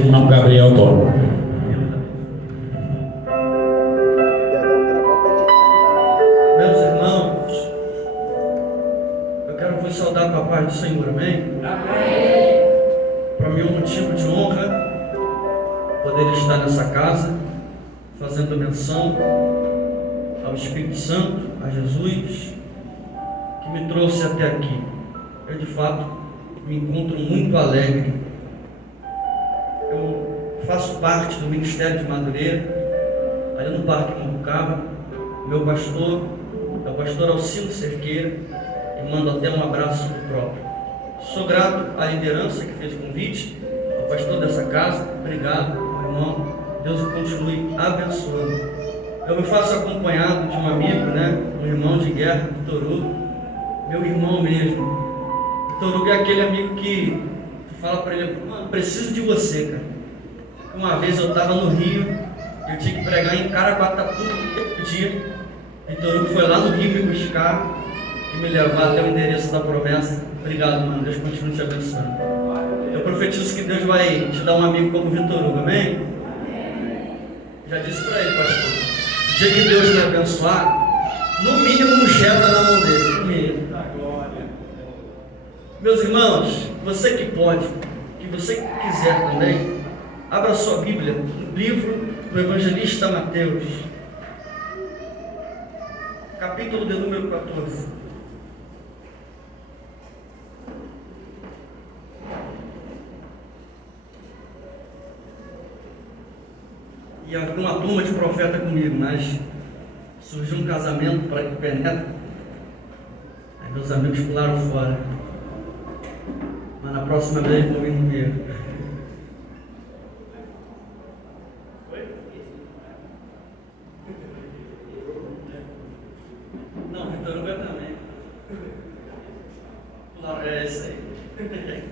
Irmão Gabriel Toro. Meus irmãos, eu quero vos saudar com a paz do Senhor, amém? Para mim é um motivo de honra poder estar nessa casa, fazendo menção ao Espírito Santo, a Jesus, que me trouxe até aqui. Eu de fato me encontro muito alegre. Eu faço parte do Ministério de Madureira, ali no Parque Mambucaba. Meu pastor é o pastor Alcino Cerqueira, e mando até um abraço do próprio. Sou grato à liderança que fez o convite, ao pastor dessa casa. Obrigado, meu irmão. Deus o continue abençoando. Eu me faço acompanhado de um amigo, um irmão de guerra, Vitor Hugo, meu irmão mesmo. Vitor Hugo é aquele amigo que tu fala para ele: mano, preciso de você, cara. Uma vez eu estava no Rio, eu tinha que pregar em Caraguatatuba todo dia. Vitor Hugo foi lá no Rio me buscar e me levar até o endereço da promessa. Obrigado, mano. Deus continue te abençoando. Eu profetizo que Deus vai te dar um amigo como Vitor Hugo, amém? Já disse para ele, pastor, o dia que Deus me abençoar, no mínimo um jeta na mão dele, no mínimo. Meus irmãos, você que pode, que você que quiser também, abra sua Bíblia no livro do evangelista Mateus, capítulo de número 14. E havia uma turma de profeta comigo, mas surgiu um casamento para que penetre. Aí meus amigos pularam fora. Mas na próxima vez vão vir comigo. Não, Vitor Hugo também. Pularam, é isso aí.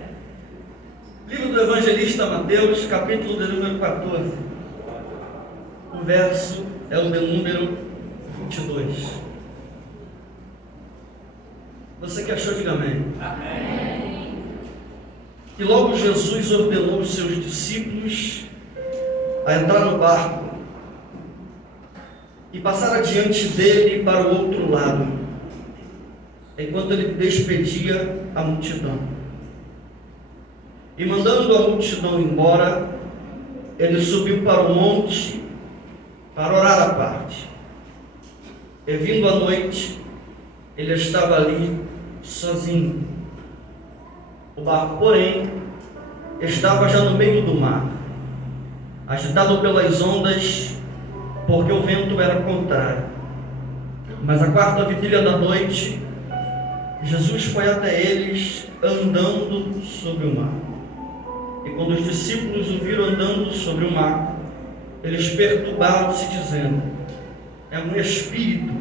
Livro do evangelista Mateus, capítulo de número 14. O verso é o de número 22. Você que achou, diga amém. Amém. E logo Jesus ordenou os seus discípulos a entrar no barco e passar adiante dele para o outro lado, enquanto ele despedia a multidão. E mandando a multidão embora, ele subiu para o monte para orar à parte. E vindo a noite, ele estava ali sozinho. O barco, porém, estava já no meio do mar, agitado pelas ondas, porque o vento era contrário. Mas a quarta vigília da noite, Jesus foi até eles andando sobre o mar. E quando os discípulos o viram andando sobre o mar, eles perturbaram-se, dizendo: é um espírito.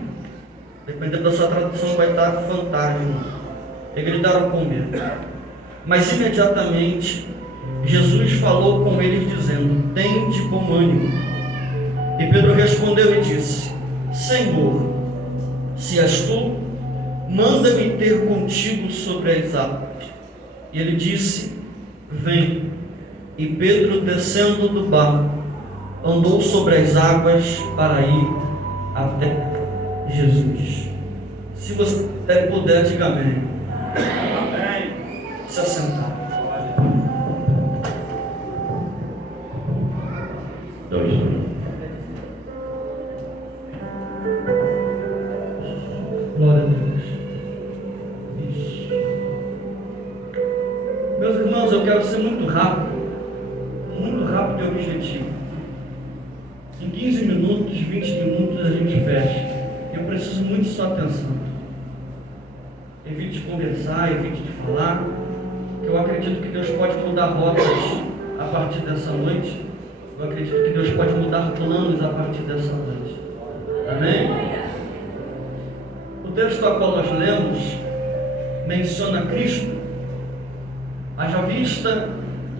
Dependendo da sua tradução, vai estar fantasma. E gritaram com medo. Mas imediatamente Jesus falou com eles, dizendo: tende bom ânimo. E Pedro respondeu e disse: Senhor, se és tu, manda-me ter contigo sobre as águas. E ele disse: vem. E Pedro, descendo do barco, andou sobre as águas para ir até Jesus. Se você puder, diga amém. Amém. Se assentar. Glória a Deus. Isso. Meus irmãos, eu quero ser muito rápido e objetivo. Em 15 minutos, 20 minutos a gente fecha. Eu preciso muito de sua atenção. Evite de conversar, evite de falar, que eu acredito que Deus pode mudar rotas a partir dessa noite. Eu acredito que Deus pode mudar planos a partir dessa noite. Amém? O texto a qual nós lemos menciona Cristo. Haja vista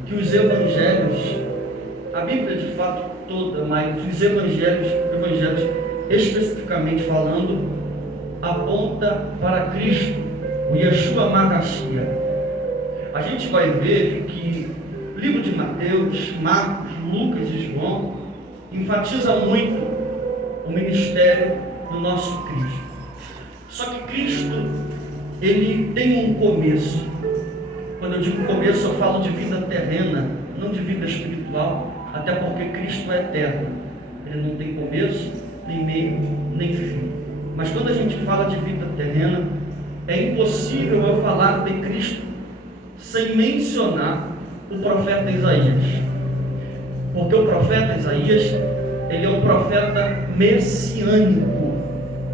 que os evangelhos, a Bíblia de fato toda, mas os evangelhos especificamente falando, aponta para Cristo, o Yeshua Mahashia. A gente vai ver que livro de Mateus, Marcos, Lucas e João enfatiza muito o ministério do nosso Cristo. Só que Cristo, ele tem um começo. Quando eu digo começo, eu falo de vida terrena, não de vida espiritual, até porque Cristo é eterno. Ele não tem começo, nem meio, nem fim. Mas quando a gente fala de vida terrena, é impossível eu falar de Cristo sem mencionar o profeta Isaías. Porque o profeta Isaías, ele é um profeta messiânico,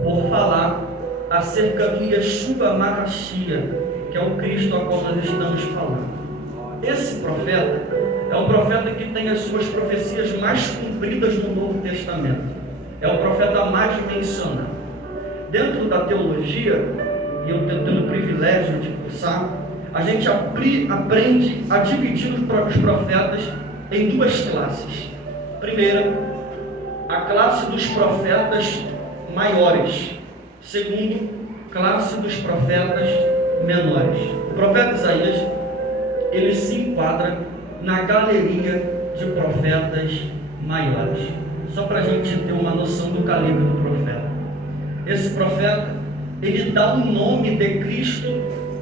por falar acerca do Yeshua Mashiach, que é o Cristo a qual nós estamos falando. Esse profeta é um profeta que tem as suas profecias mais cumpridas no Novo Testamento. É o profeta mais mencionado. Dentro da teologia, e eu tendo o privilégio de cursar, a gente aprende a dividir os profetas em duas classes. Primeiro, a classe dos profetas maiores. Segundo, classe dos profetas menores. O profeta Isaías, ele se enquadra na galeria de profetas maiores. Só para a gente ter uma noção do calibre do profeta. Esse profeta, ele dá o nome de Cristo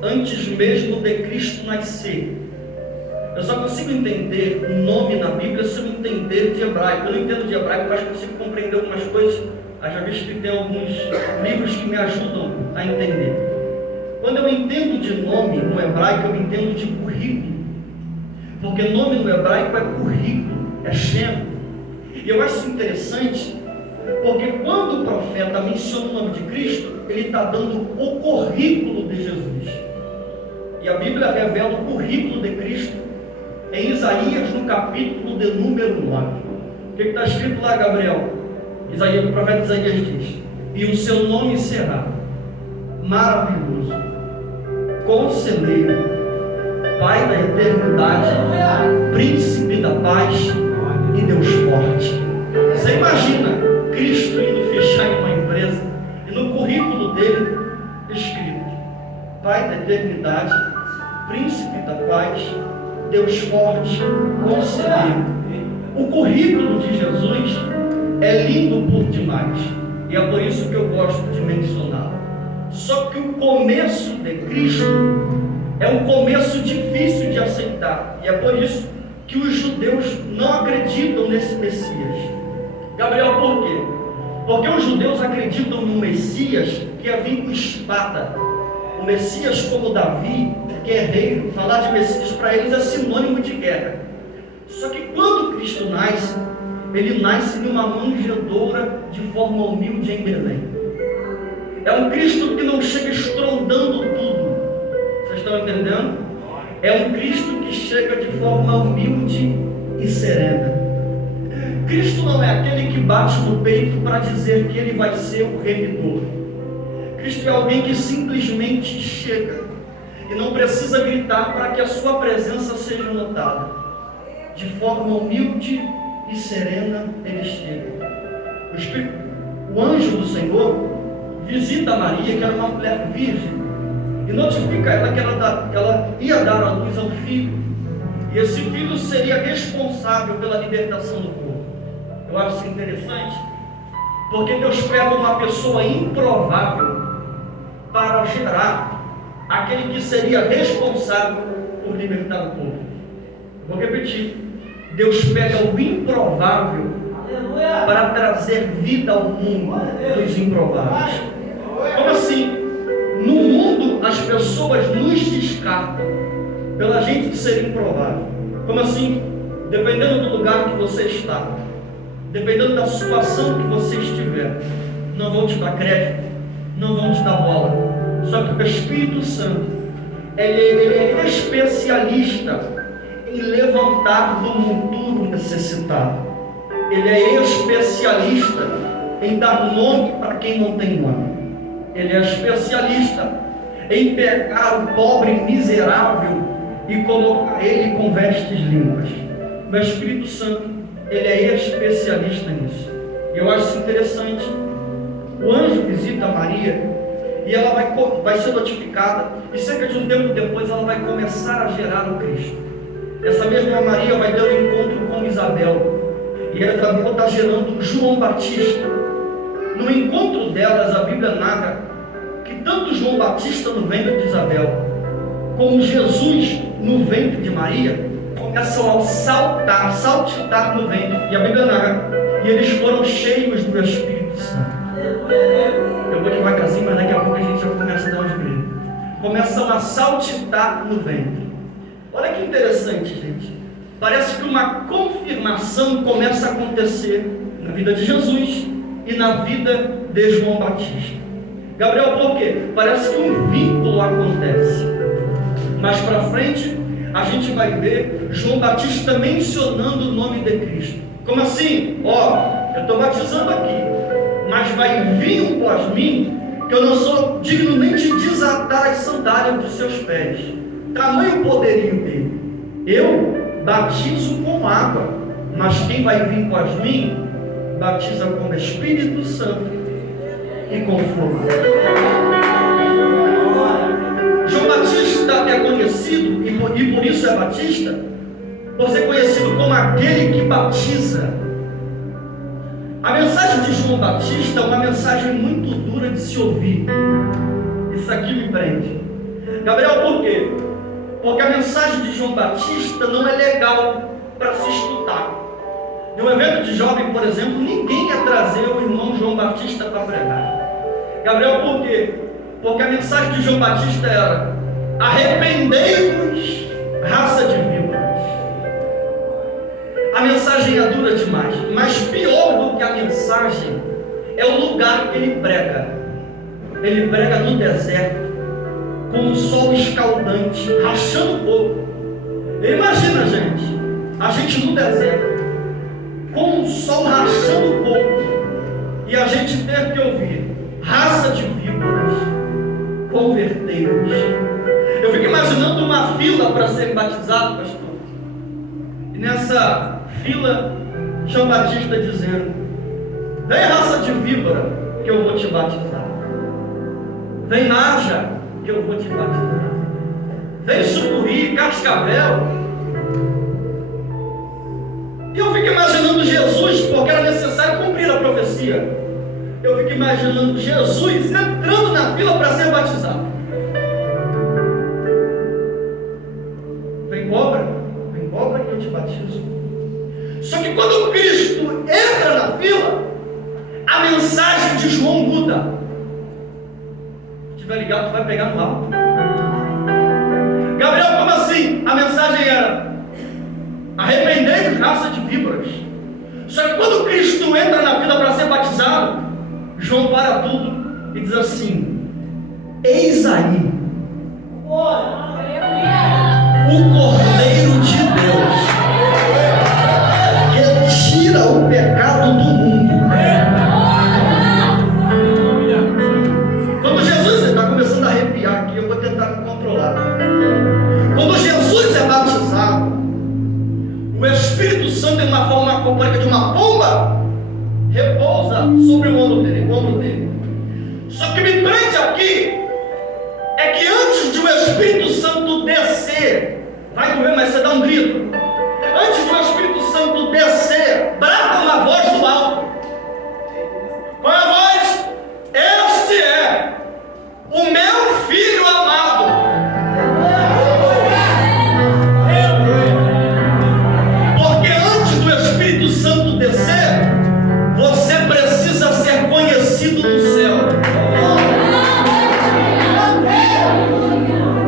antes mesmo de Cristo nascer. Eu só consigo entender o nome na Bíblia se eu entender de hebraico. Eu não entendo de hebraico, mas consigo compreender algumas coisas. Já visto que tem alguns livros que me ajudam a entender. Quando eu entendo de nome no hebraico, eu entendo de currículo. Porque nome no hebraico é currículo, é Shem. E eu acho isso interessante, porque quando o profeta menciona o nome de Cristo, ele está dando o currículo de Jesus. E a Bíblia revela o currículo de Cristo em Isaías, no capítulo de número 9. O que está escrito lá, Gabriel? Isaías, o profeta Isaías diz: e o seu nome será maravilhoso, conselheiro, Pai da eternidade, príncipe da paz e Deus forte. Você imagina Cristo indo fechar em uma empresa e no currículo dele escrito: Pai da eternidade, príncipe da paz, Deus forte, conselheiro. O currículo de Jesus é lindo por demais, e é por isso que eu gosto de mencioná-lo. Só que o começo de Cristo é um começo difícil de aceitar, e é por isso que os judeus não acreditam nesse Messias. Gabriel, por quê? Porque os judeus acreditam no Messias que ia vir com espada. O Messias, como Davi, guerreiro, falar de Messias para eles é sinônimo de guerra. Só que quando Cristo nasce, ele nasce numa manjedoura de forma humilde em Belém. É um Cristo que não chega estrondando tudo. Vocês estão entendendo? É um Cristo que chega de forma humilde e serena. Cristo não é aquele que bate no peito para dizer que ele vai ser o remidor. Cristo é alguém que simplesmente chega e não precisa gritar para que a sua presença seja notada. De forma humilde e serena ele chega. O anjo do Senhor visita Maria, que era uma mulher virgem, e notifica ela que ela ia dar à luz a um filho, e esse filho seria responsável pela libertação do povo. Eu acho isso interessante, porque Deus pega uma pessoa improvável para gerar aquele que seria responsável por libertar o povo. Vou repetir: Deus pega o improvável para trazer vida ao mundo dos improváveis. Como assim? No mundo as pessoas nos descartam pela gente ser improvável. Como assim? Dependendo do lugar que você está, dependendo da situação que você estiver, não vão te dar crédito, não vão te dar bola. Só que o Espírito Santo, ele é especialista em levantar do monturo necessitado. Ele é especialista em dar nome para quem não tem nome. Ele é especialista em pegar o pobre miserável e colocar ele com vestes limpas. O Espírito Santo, ele é especialista nisso. E eu acho interessante. O anjo visita Maria e ela vai ser notificada, e cerca de um tempo depois ela vai começar a gerar o Cristo. essa mesma Maria vai ter um encontro com Isabel. E Isabel está gerando João Batista. No encontro delas, a Bíblia narra que tanto João Batista no ventre de Isabel, como Jesus no ventre de Maria, começam a saltitar no ventre. E a Bíblia narra, e eles foram cheios do Espírito Santo. Eu vou devagarzinho, mas daqui a pouco a gente já começa a dar uns gritos. Começam a saltitar no ventre. Olha que interessante, gente. Parece que uma confirmação começa a acontecer na vida de Jesus e na vida de João Batista. Gabriel, por quê? Parece que um vínculo acontece. Mais para frente, a gente vai ver João Batista mencionando o nome de Cristo. Como assim? Ó, eu estou batizando aqui, mas vai vir um pós mim, que eu não sou digno nem de desatar as sandálias dos seus pés. Tamanho poderio dele. Eu batizo com água, mas quem vai vir após mim, batiza com o Espírito Santo e com fogo. João Batista é conhecido, e por isso é Batista, por ser conhecido como aquele que batiza. A mensagem de João Batista é uma mensagem muito dura de se ouvir. Isso aqui me prende. Gabriel, por quê? Porque a mensagem de João Batista não é legal para se escutar. Em um evento de jovem, por exemplo, ninguém ia trazer o irmão João Batista para pregar. Gabriel, por quê? Porque a mensagem de João Batista era: arrependei-vos, raça de víboras. A mensagem é dura demais, mas pior do que a mensagem é o lugar que ele prega. Ele prega no deserto, com o sol escaldante, rachando o coco. Imagina, gente, a gente no deserto, com o sol rachando o coco, e a gente ter que ouvir: raça de víboras, convertei-vos. Eu fico imaginando uma fila para ser batizado, pastor. E nessa fila, João Batista dizendo: vem, raça de víbora, que eu vou te batizar. Vem, naja, que eu vou te batizar. Vem, sucuri, cascavel. E eu fico imaginando Jesus, porque era necessário cumprir a profecia. Eu fico imaginando Jesus entrando na fila para ser batizado. Vem cobra que eu te batizo. Só que quando Cristo entra na fila, a mensagem de João muda. Se estiver ligado, tu vai pegar no alto. Gabriel, como assim? A mensagem era: arrependei-vos, raça de víboras. Só que quando Cristo entra na fila para ser batizado, João para tudo e diz assim: eis aí o Cordeiro de Deus, que tira o pecado do mundo. Quando Jesus está começando a arrepiar aqui, eu vou tentar me controlar. Quando Jesus é batizado, o Espírito Santo, em uma forma corpórea de uma pomba, repousa sobre o ombro dele. Só que me prende aqui é que antes de o Espírito Santo descer, vai doer, mas você dá um grito. Antes de o Espírito Santo descer, brada uma voz do alto. Qual é a voz? Este é o meu filho amado. Porque antes do Espírito Santo descer, você precisa ser conhecido no céu.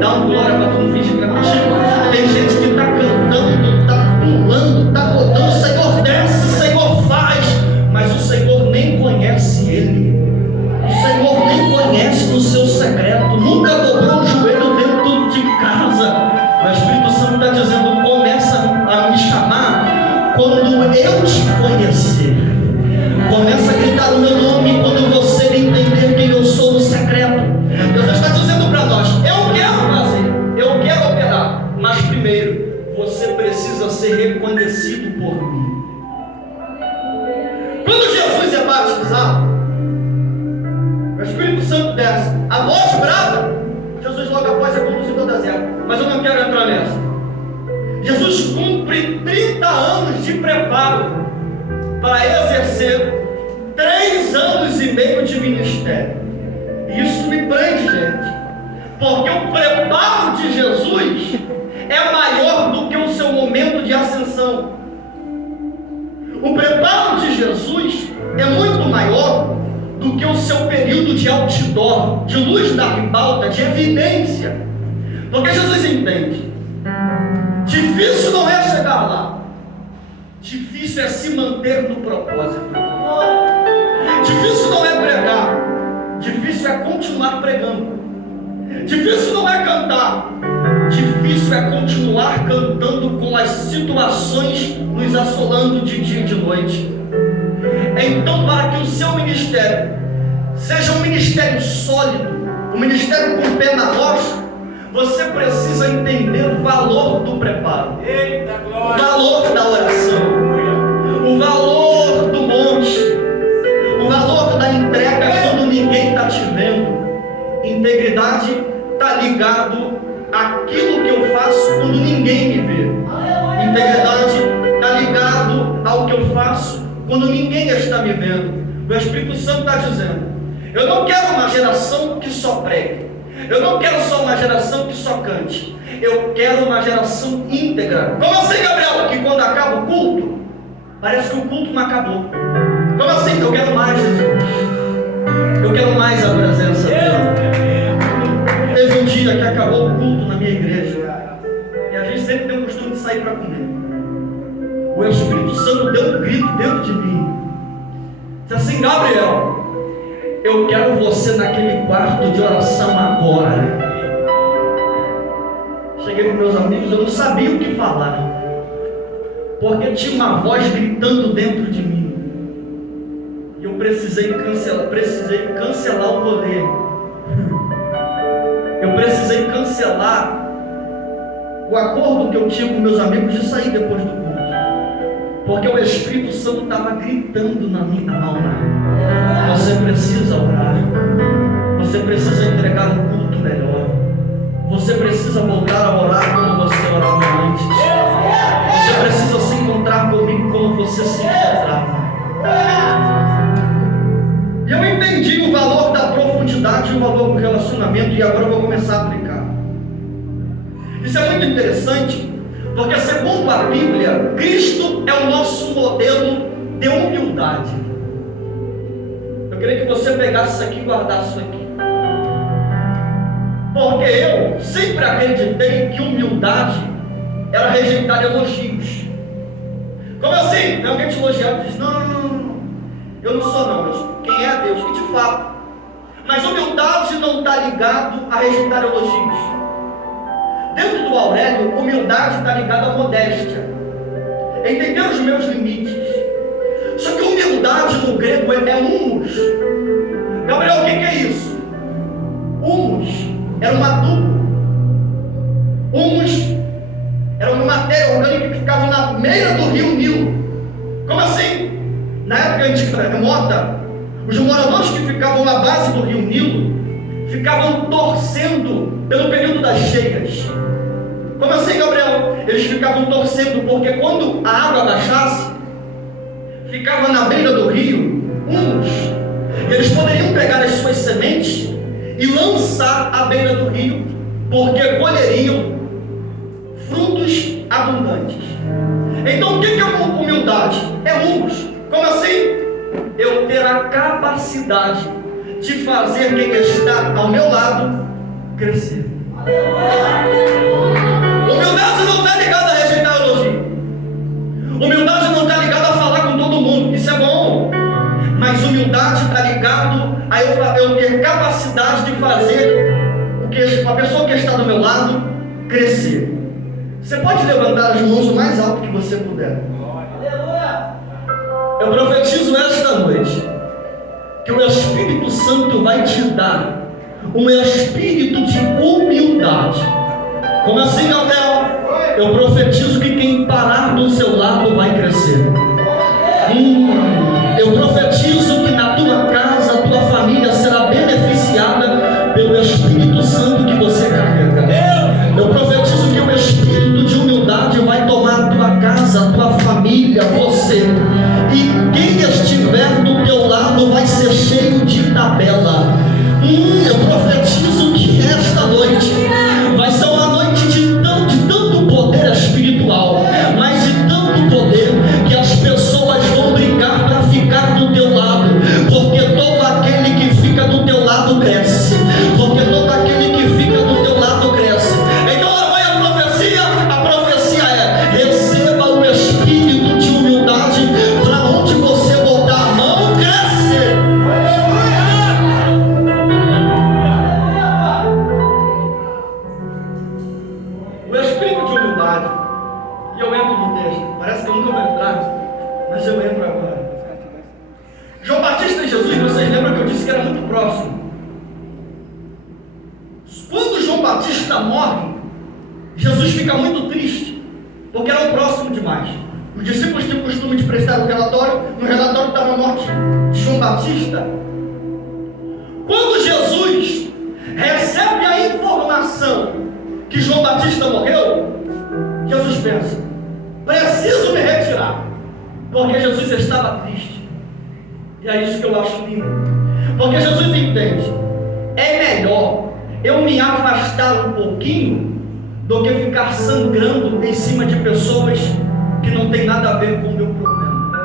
Dá um glória para tu não fingir que é contigo. Tem gente que está cantando, está pulando, está botando: Senhor desce, Senhor faz. Mas o Senhor nem conhece ele. O Senhor nem conhece no seu secreto. Nunca dobrou o joelho dentro de casa. O Espírito Santo está dizendo: começa a me chamar quando eu te conhecer. Começa a gritar o meu nome quando você entender quem eu sou no secreto. Deus está dizendo para nós: eu quero fazer, eu quero operar, mas primeiro você precisa ser reconhecido por mim. Quando Jesus é batizado, o Espírito Santo desce, a voz brava, Jesus logo após é conduzido ao deserto. Mas eu não quero entrar nessa. Jesus cumpre 30 anos de preparo para exercer 3 anos e meio de ministério. E isso me prende, gente, porque o preparo de Jesus é maior do que o seu momento de ascensão. O preparo de Jesus é muito maior do que o seu período de outdoor, de luz da ribalta, de evidência. Porque Jesus entende: difícil não é chegar lá, difícil é se manter no propósito. Difícil não é pregar, difícil é continuar pregando. Difícil não é cantar, difícil é continuar cantando com as situações nos assolando de dia e de noite. Então, para que o seu ministério seja um ministério sólido, um ministério com pé na rocha, você precisa entender o valor do preparo, o valor da oração, o valor do monte, o valor da entrega quando ninguém está te vendo. Integridade está ligado àquilo que eu faço quando ninguém me vê. Integridade está ligado ao que eu faço quando ninguém está me vendo. O Espírito Santo está dizendo: eu não quero uma geração que só pregue, eu não quero só uma geração que só cante, eu quero uma geração íntegra. Como assim, Gabriel? Que quando acaba o culto, parece que o culto não acabou. Como assim? Eu quero mais Jesus, eu quero mais a presença dele. Teve um dia que acabou o culto na minha igreja, e a gente sempre tem o costume de sair para comer. O Espírito Santo deu um grito dentro de mim, disse assim: Gabriel, eu quero você naquele quarto de oração agora. Cheguei com meus amigos, eu não sabia o que falar, porque tinha uma voz gritando dentro de mim, e eu precisei cancelar o rolê. Eu precisei cancelar o acordo que eu tinha com meus amigos de sair depois do culto, porque o Espírito Santo estava gritando na minha alma: você precisa orar, você precisa entregar um culto melhor, você precisa voltar a orar como você orava antes, você precisa se encontrar comigo como você se encontrava. E eu entendi o valor da profundidade e o valor do relacionamento, e agora eu vou começar a aplicar. Isso é muito interessante, porque segundo a Bíblia, Cristo é o nosso modelo de humildade. Eu queria que você pegasse isso aqui e guardasse isso aqui, porque eu sempre acreditei que humildade era rejeitar elogios. Como assim? Tem alguém te elogiando e diz: não, eu não sou não, quem é Deus? E de fato, mas humildade não está ligado a rejeitar elogios. Dentro do Aurélio, humildade está ligada à modéstia, entender os meus limites. Só que humildade no grego é humus. Gabriel, o que é isso? Humus era um adubo. Humus era uma matéria orgânica que ficava na beira do rio Nilo. Como assim? Na época antiga remota, os moradores que ficavam na base do rio Nilo ficavam torcendo pelo período das cheias. Como assim, Gabriel? Eles ficavam torcendo porque quando a água baixasse, ficava na beira do rio humus, e eles poderiam pegar as suas sementes e lançar à beira do rio, porque colheriam frutos abundantes. Então o que é humildade? É humus. Como assim? Eu ter a capacidade de fazer quem está ao meu lado crescer. Humildade não está ligada a rejeitar elogio. Humildade não está ligada a falar com todo mundo. Isso é bom. Mas humildade está ligado a eu ter capacidade de fazer o que a pessoa que está do meu lado crescer. Você pode levantar as mãos o mais alto que você puder. Eu profetizo esta noite que o Espírito Santo vai te dar um espírito de humildade. Como assim, Gabriel? Eu profetizo que quem parar do seu lado vai crescer. Eu profetizo que na tua casa, a tua família será beneficiada pelo Espírito Santo que você carrega. Eu profetizo que o espírito de humildade vai tabela. Eu profetizo que esta noite vai ser uma noite de tanto poder espiritual, mas de tanto poder que as pessoas vão brigar para ficar do teu lado, porque todo aquele que fica do teu lado cresce, porque todo aquele que fica do teu lado cresce. Então lá vai a profecia é: receba o espírito de humildade, para onde você botar a mão, cresce. O espírito de humildade, e eu entro no texto, parece que eu nunca vou entrar, mas eu entro agora. João Batista e Jesus, vocês lembram que eu disse que era muito próximo? Quando João Batista morre, Jesus fica muito triste, porque era próximo demais. Os discípulos tinham o costume de prestar o relatório, no relatório estava a morte de João Batista. Quando Jesus recebe a informação que João Batista morreu, Jesus pensa: preciso me retirar, porque Jesus estava triste. E é isso que eu acho lindo, porque Jesus entende: é melhor eu me afastar um pouquinho do que ficar sangrando em cima de pessoas que não tem nada a ver com o meu problema.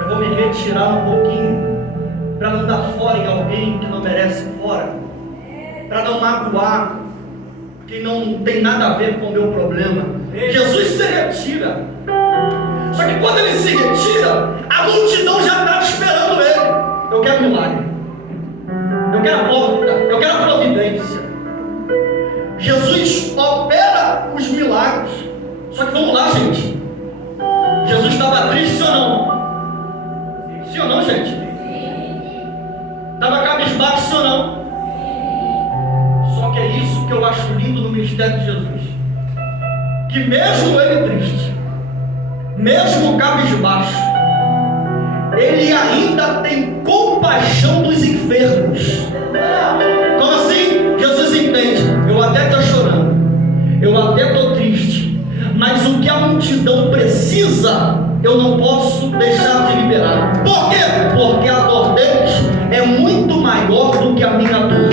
Eu vou me retirar um pouquinho para não dar fora em alguém que não merece fora, para não magoar quem não tem nada a ver com o meu problema. Jesus se retira. Só que quando ele se retira, a multidão já está esperando ele. Eu quero milagre, eu quero a porta, eu quero a providência. Jesus opera os milagres. Só que vamos lá, gente. Jesus estava triste, sim ou não? Sim ou não, gente? Estava cabisbaixo, sim ou não? Só que é isso que eu acho lindo no ministério de Jesus, que mesmo ele triste, mesmo cabisbaixo, ele ainda tem compaixão dos enfermos. Como assim? Jesus entende: eu até estou chorando, eu até estou triste, mas o que a multidão precisa, eu não posso deixar de liberar. Por quê? Porque a dor deles é muito maior do que a minha dor.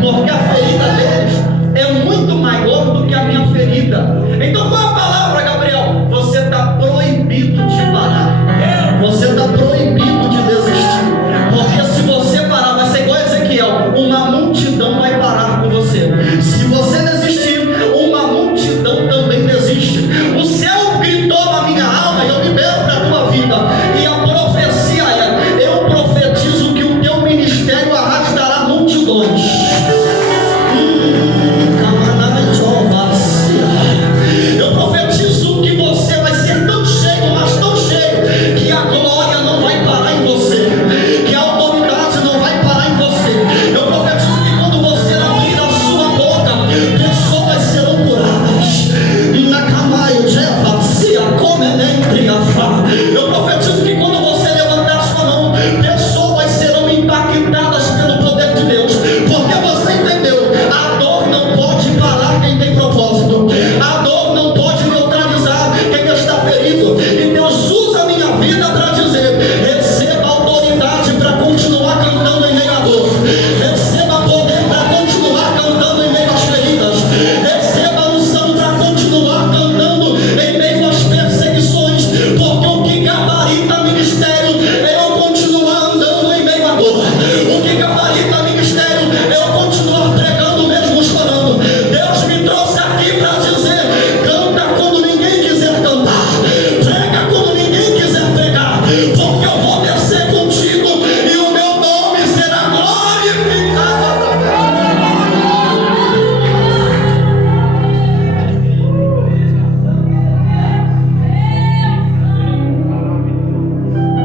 Porque a ferida deles é muito maior do que a minha ferida. Então qual é a palavra, Gabriel? Você está proibido de parar. Você está proibido de desistir. Porque se você parar, vai ser igual a Ezequiel: uma multidão vai parar com você. Se você desistir, uma multidão também desiste. O céu gritou na minha alma e eu libero para a tua vida. E a profecia é: eu profetizo que o teu ministério arrastará multidões. Eu profetizo que você vai ser tão cheio, mas tão cheio, que a glória não vai parar em você, que a autoridade não vai parar em você. Eu profetizo que quando você abrir a sua boca, pessoas serão curadas. Na camaio de evacia, como entre a fá. Eu profetizo que quando você levantar a sua mão, pessoas serão impactadas pelo poder de Deus, porque você entendeu: a dor não pode parar quem tem propósito, a dor não pode neutralizar quem está ferido. E Deus usa a minha vida para dizer: receba autoridade para continuar cantando em meio à dor, receba poder para continuar cantando em meio às feridas, receba unção para continuar cantando em meio às perseguições, porque o que gabarita ministério é eu continuar andando em meio à dor. O que gabarita ministério é eu continuar pregando mesmo chorando. Deus me trouxe aqui para dizer: canta quando ninguém quiser cantar, prega quando ninguém quiser pregar, porque eu vou descer contigo e o meu nome será glorificado.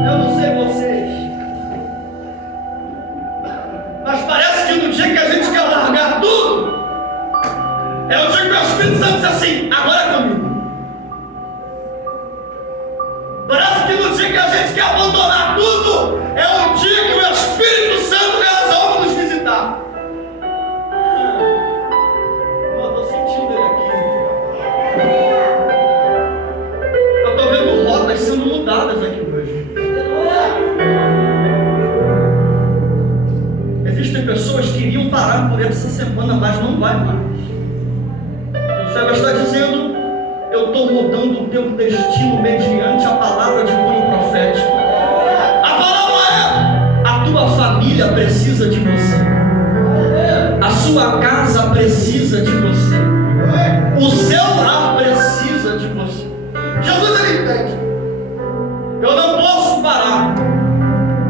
Eu não sei vocês, mas parece que no dia que a gente quer largar tudo, é o dia que o Espírito Santo diz assim: agora é comigo. Parece que no dia que a gente quer abandonar tudo, é o dia que o Espírito Santo resolve nos visitar. Eu estou sentindo ele aqui. Eu estou vendo rotas sendo mudadas aqui hoje. orar por ele essa semana, mas não vai mais. O Senhor está dizendo: eu estou mudando o teu destino mediante a palavra de cunho profético. A palavra é: a tua família precisa de você, a sua casa precisa de você, o seu lar precisa de você. Jesus, ele entende: eu não posso parar,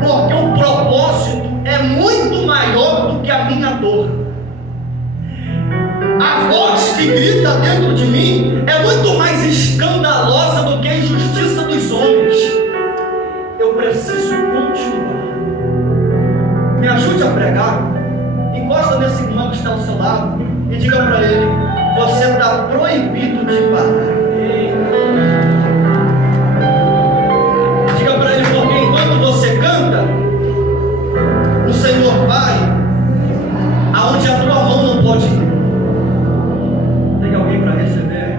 porque o propósito é muito maior do que a minha dor. A voz que grita dentro de mim é muito mais escandalosa do que a injustiça dos homens. Eu preciso continuar. Me ajude a pregar. Encosta nesse irmão que está ao seu lado e diga para ele: você está proibido de parar. Diga para ele: porque enquanto você canta, o Senhor vai aonde a tua mão não pode ir. Tem alguém para receber?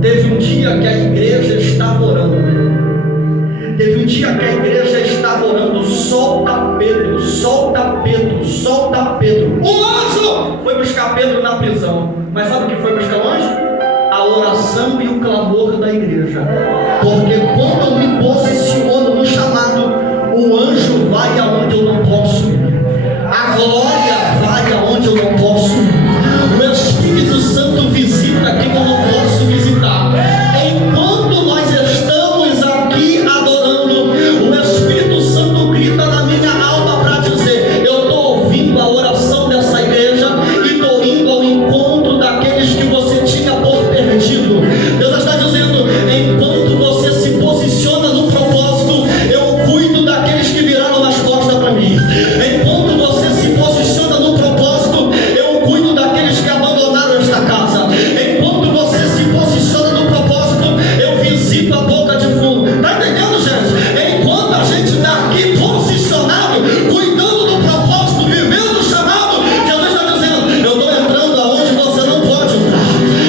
Teve um dia que a igreja estava orando. Teve um dia que a igreja estava orando: solta Pedro, solta Pedro, solta Pedro. O anjo foi buscar Pedro na prisão. Mas sabe o que foi buscar o anjo? A oração e o clamor da igreja. Porque quando eu me posiciono no chamado, o anjo vai aonde eu não posso ir, a glória vai aonde eu não posso ir, o Espírito Santo visita quem eu não posso visitar. Enquanto nós estamos aqui adorando, o Espírito Santo grita na minha alma para dizer: eu estou ouvindo a oração dessa igreja e estou indo ao encontro daqueles que você tinha por perdido. Deus está dizendo: enquanto você se posiciona no propósito, eu cuido daqueles que viraram as costas para mim. Enquanto você se posiciona no propósito, eu cuido daqueles que abandonaram esta casa. Enquanto você se posiciona no propósito, eu visito a boca de fundo. Está entendendo, gente? Enquanto a gente está aqui posicionado, cuidando do propósito, vivendo o chamado, Jesus está dizendo: eu estou entrando aonde você não pode entrar,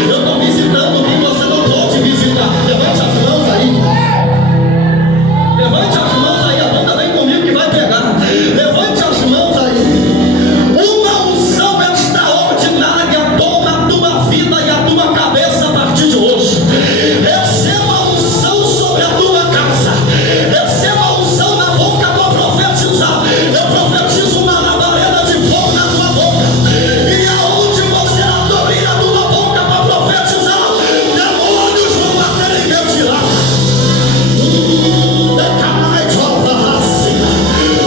eu estou visitando quem você não pode visitar. Levante as mãos aí, levante as mãos aí, a banda vem comigo que vai pegar. Levante as mãos aí. Uma unção extraordinária toma a tua vida e a tua cabeça a partir de hoje. Receba a unção sobre a tua casa, receba a unção na boca para profetizar. Eu profetizo uma labareda de fogo na tua boca, e aonde você abrir a tua boca para profetizar, demônios vão bater em ventilar.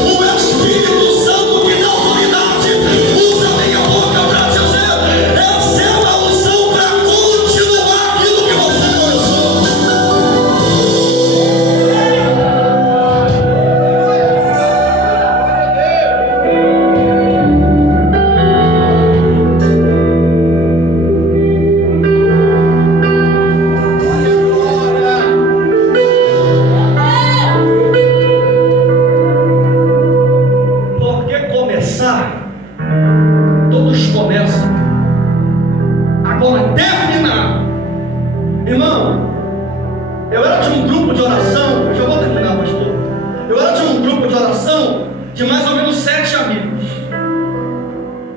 O Espírito Santo que dá autoridade usa a minha boca para dizer: receba a unção para continuar aquilo que você começou. Porque começar, todos começam. Agora terminar. Irmão, eu era de um grupo de oração, eu já vou terminar, pastor. Eu era de um grupo de oração de mais ou menos 7 amigos.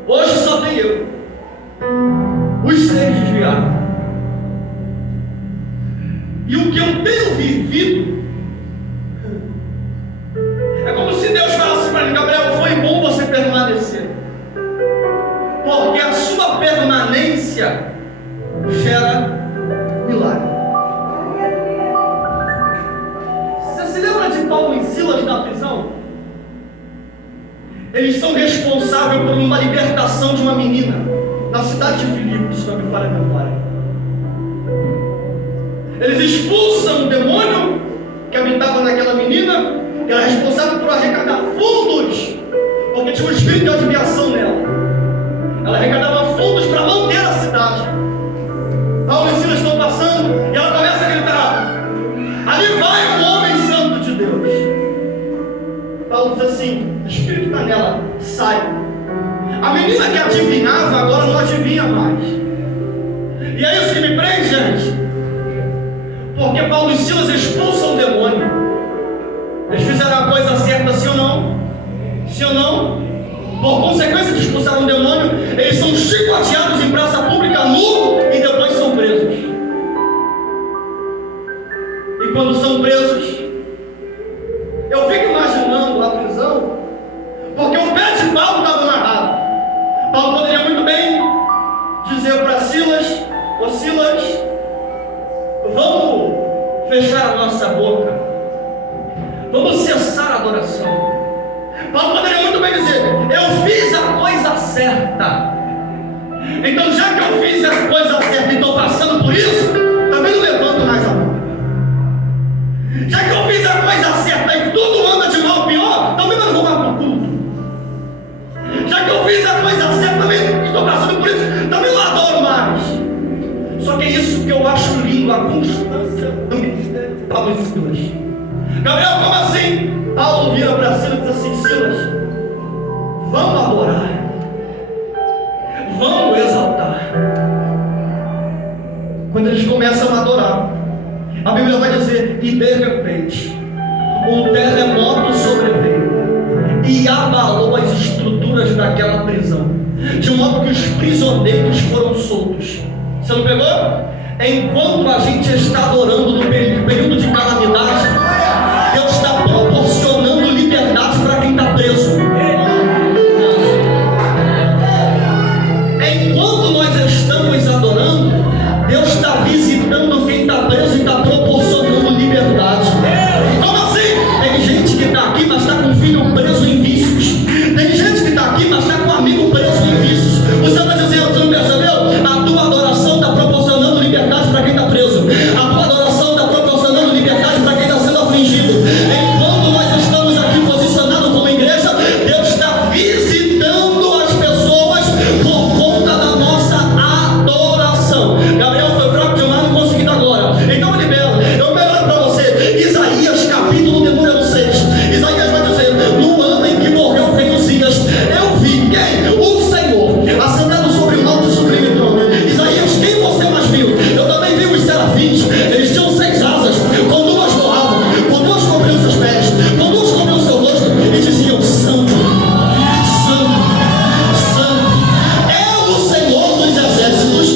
Hoje só tem eu. Os 6 desviaram. E o que eu tenho vivido é como se Deus falasse para mim: Gabriel, foi bom você permanecer, porque a sua permanência gera milagre. Você se lembra de Paulo e Silas na prisão? Eles são responsáveis por uma libertação de uma menina na cidade de Filipos, se não me falha a memória. Eles expulsam o demônio que habitava naquela menina, que era responsável por arrecadar fundos, porque tinha um espírito de adivinhação nela. Ela arrecadava fundos para manter a cidade. Paulo e Silas estão passando e ela começa a gritar: ali vai um homem santo de Deus. Paulo diz assim: o espírito está nela, sai. A menina que adivinhava agora não adivinha mais. E é isso que me prende, gente. Porque Paulo e Silas expulsam o demônio. Eles fizeram a coisa certa, sim ou não? Sim ou não? Por consequência de expulsar um demônio, eles são chicoteados em praça pública nu e depois são presos. E quando são presos, eu fico imaginando a prisão, porque o pé de Paulo estava amarrado. Paulo poderia muito bem dizer para Silas: ô Silas, vamos fechar a nossa boca, vamos cessar a adoração. Paulo poderia muito bem dizer: eu fiz a coisa certa, então já que eu fiz a coisa certa e estou passando por isso, também não levanto mais a mão. Já que eu fiz a coisa certa e tudo anda de mal pior, também não vou mais para o culto. Já que eu fiz a coisa certa, também estou passando por isso, também não adoro mais. Só que é isso que eu acho lindo, a constância do ministério de Paulo e Silas. Gabriel, como assim? Paulo vira para Silas e diz assim: Silas, vamos adorar, vamos exaltar. Quando eles começam a adorar, a Bíblia vai dizer: e de repente um terremoto sobreveio e abalou as estruturas daquela prisão, de modo que os prisioneiros foram soltos. Você não pegou? Enquanto a gente está adorando no período de calamidade, Deus está proporcionando liberdade para quem está preso. Enquanto nós estamos adorando, Deus está visitando quem está preso e está proporcionando liberdade. Como assim? Tem gente que está aqui, mas está com o filho preso em vícios. Tem gente que está aqui, mas está com um amigo preso em vícios. Você está dizendo: você não percebeu? A tua adoração está proporcionando liberdade para quem está preso. A tua adoração está proporcionando liberdade para quem está sendo afligido. Enquanto nós estamos aqui posicionados como igreja, Deus está visitando as pessoas por conta da nossa adoração. Gabriel foi fraco demais, não consegui dar glória. Então eu libero para você Isaías capítulo de número 6. Isaías vai dizer: no ano em que morreu o rei Uzias, eu vi quem? O Senhor assentado sobre o alto e sublime trono. Isaías, quem você mais viu? Eu também vi os serafins. Eles tinham 6 asas, com 2 voavam, com 2 cobriam seus pés, com 2 cobriam o seu rosto, e diziam: Santo, Santo, Santo é o Senhor dos exércitos,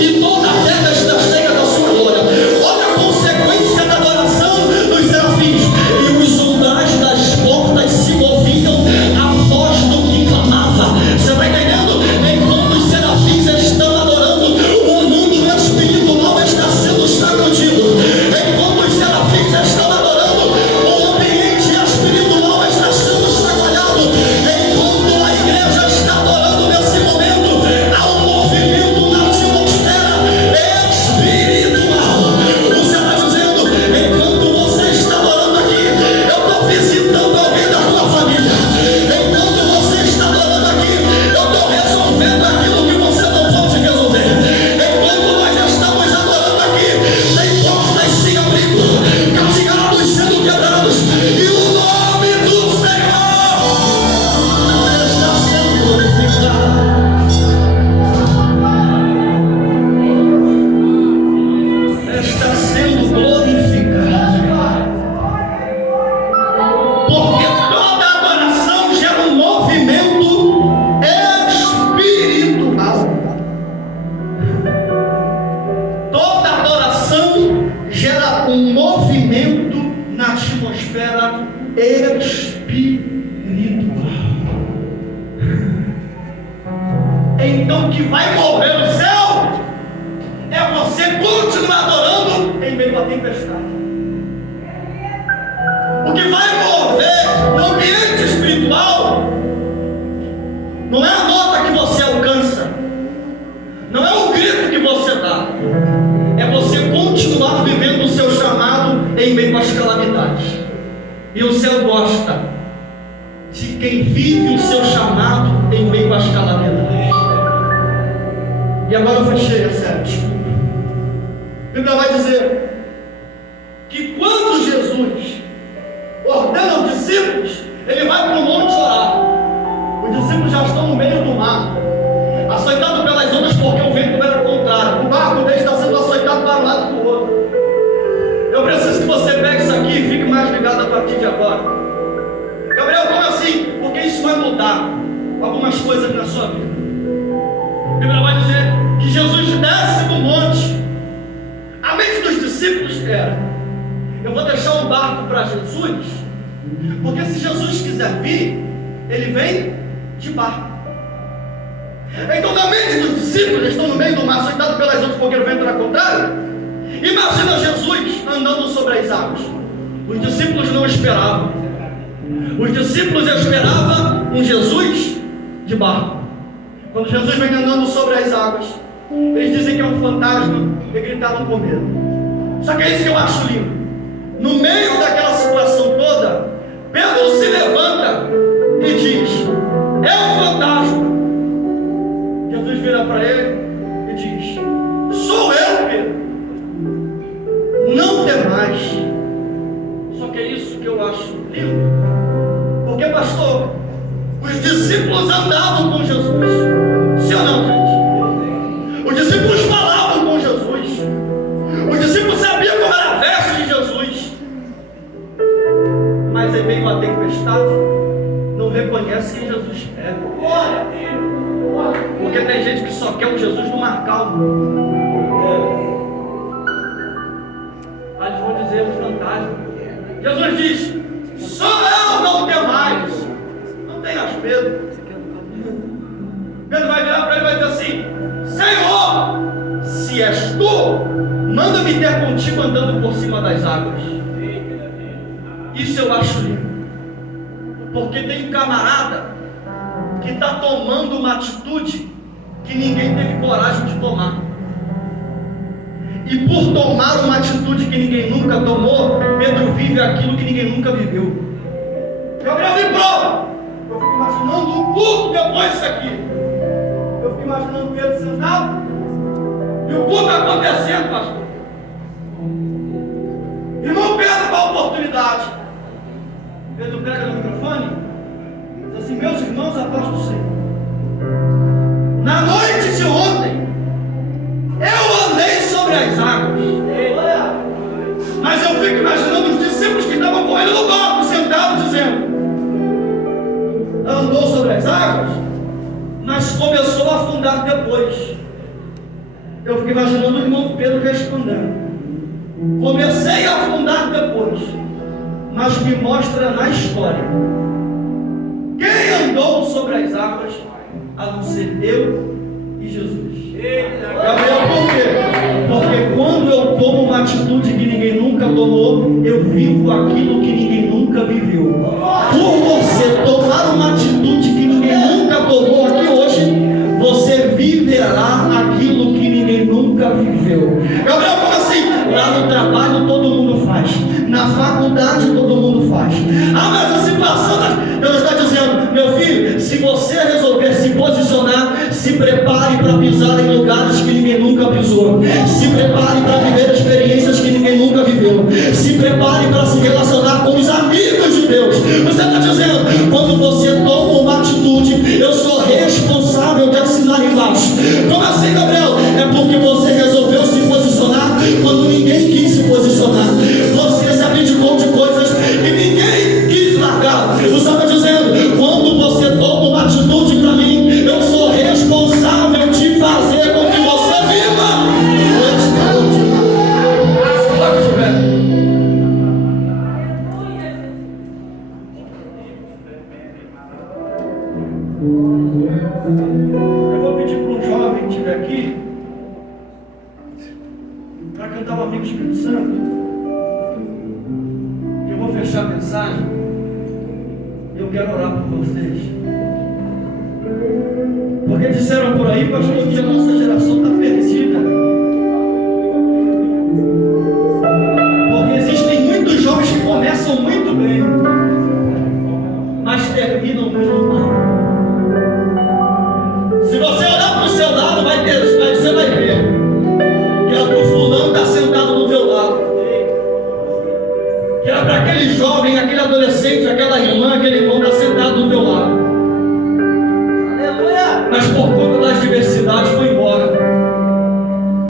e toda a terra está cheia da sua glória. Olha a consequência da adoração dos serafins: e os umbrais das portas se moviam à voz do que clamava. Você está entendendo? Enquanto os serafins estão adorando, o mundo espiritual está sendo sacudido. Enquanto os serafins estão adorando, o ambiente espiritual está sendo chacoalhado. Enquanto a igreja está adorando nesse momento, há um movimento na atmosfera espiritual. Você está dizendo: enquanto você está adorando aqui, eu estou visitando a vida da tua família. Enquanto você está adorando aqui, eu estou resolvendo aquilo que você não pode resolver. Enquanto nós estamos adorando aqui, tem portas se abrindo, castigados sendo quebrados, e o nome do Senhor está sendo glorificado. Está sendo glorificado. Porque toda adoração gera um movimento espiritual. Toda adoração gera um movimento na atmosfera espiritual. Então o que vai mover o céu é você continuar adorando em meio à tempestade. O que vai mover no ambiente espiritual não é a nota que você alcança, não é o grito que você dá, é você continuar vivendo o seu chamado em meio às calamidades. E o céu gosta de quem vive o seu chamado em meio às calamidades. E agora eu fechei a série, desculpa. A Bíblia vai dizer que quando Jesus ordena os discípulos, ele vai para o monte orar. Os discípulos já estão no meio do mar, açoitado pelas ondas, porque o vento era contrário. O barco deles está sendo açoitado para um lado e para o outro. Eu preciso que você pegue isso aqui e fique mais ligado a partir de agora. Gabriel, como assim? Porque isso discípulos era: eu vou deixar um barco para Jesus, porque se Jesus quiser vir, ele vem de barco. Então, na mente dos discípulos, eles estão no meio do mar, açoitado pelas ondas, porque o vento era contrário. Imagina Jesus andando sobre as águas. Os discípulos não esperavam. Os discípulos esperavam um Jesus de barco. Quando Jesus vem andando sobre as águas, eles dizem que é um fantasma e gritaram com medo. Só que é isso que eu acho lindo. No meio daquela situação toda, Pedro se levanta e diz: é um fantasma. Jesus vira para ele e diz: sou eu, Pedro, não temais. Só que é isso que eu acho lindo, porque, pastor, os discípulos andavam com Jesus, sim ou não, gente? Os discípulos falavam com Jesus, os discípulos sabiam como era a veste de Jesus, mas em meio à tempestade não reconhece quem Jesus é. Porque tem gente que só quer um Jesus no mar calmo. Aí eles vão dizer um fantasma. Jesus diz: sou eu, não temais. Não tenhas medo. Pedro vai virar para ele e vai dizer assim: Senhor, se és tu, manda-me ter contigo andando por cima das águas. Isso eu acho lindo. Porque tem um camarada que está tomando uma atitude que ninguém teve coragem de tomar. E por tomar uma atitude que ninguém nunca tomou, Pedro vive aquilo que ninguém nunca viveu. Gabriel, me prova. Eu fico imaginando o culto depois disso aqui. Eu fico imaginando Pedro sentado e o culto acontecendo, pastor. Irmão Pedro, qual a oportunidade? Pedro prega no microfone, diz assim: meus irmãos, a paz do Senhor. Na noite de ontem, eu andei sobre as águas. Mas eu fico imaginando os discípulos que estavam com ele no barco, sentados, dizendo: andou sobre as águas, mas começou a afundar depois. Eu fico imaginando o irmão Pedro respondendo: comecei a afundar depois, mas me mostra na história quem andou sobre as águas, a não ser eu e Jesus. Gabriel, por quê? Porque quando eu tomo uma atitude que ninguém nunca tomou, eu vivo aquilo que ninguém nunca viveu. Por você tomar uma atitude que ninguém nunca tomou aqui hoje, você viverá aquilo que ninguém nunca viveu. Gabriel, como assim? Lá no trabalho todo mundo faz, na faculdade todo mundo faz. Ah, mas a situação, Deus está dizendo: meu filho, se você resolver se posicionar, se prepare para pisar em lugares que ninguém nunca pisou. Se prepare para viver experiências que ninguém nunca viveu. Se prepare para se relacionar com os amigos de Deus. Você está dizendo: quando você toma uma atitude, eu sou responsável de assinar embaixo. Como assim, Gabriel? É porque você resolveu se posicionar quando ninguém quis se posicionar. Você se abdicou de coisas que ninguém quis largar. Você está dizendo: quando você toma uma atitude para mim, eu sou responsável de fazer com que você viva. Eu vou pedir para um jovem que estiver aqui para cantar o Amigo Espírito Santo. Eu vou fechar a mensagem. Eu quero orar por vocês. Porque disseram por aí, pastor, que a nossa geração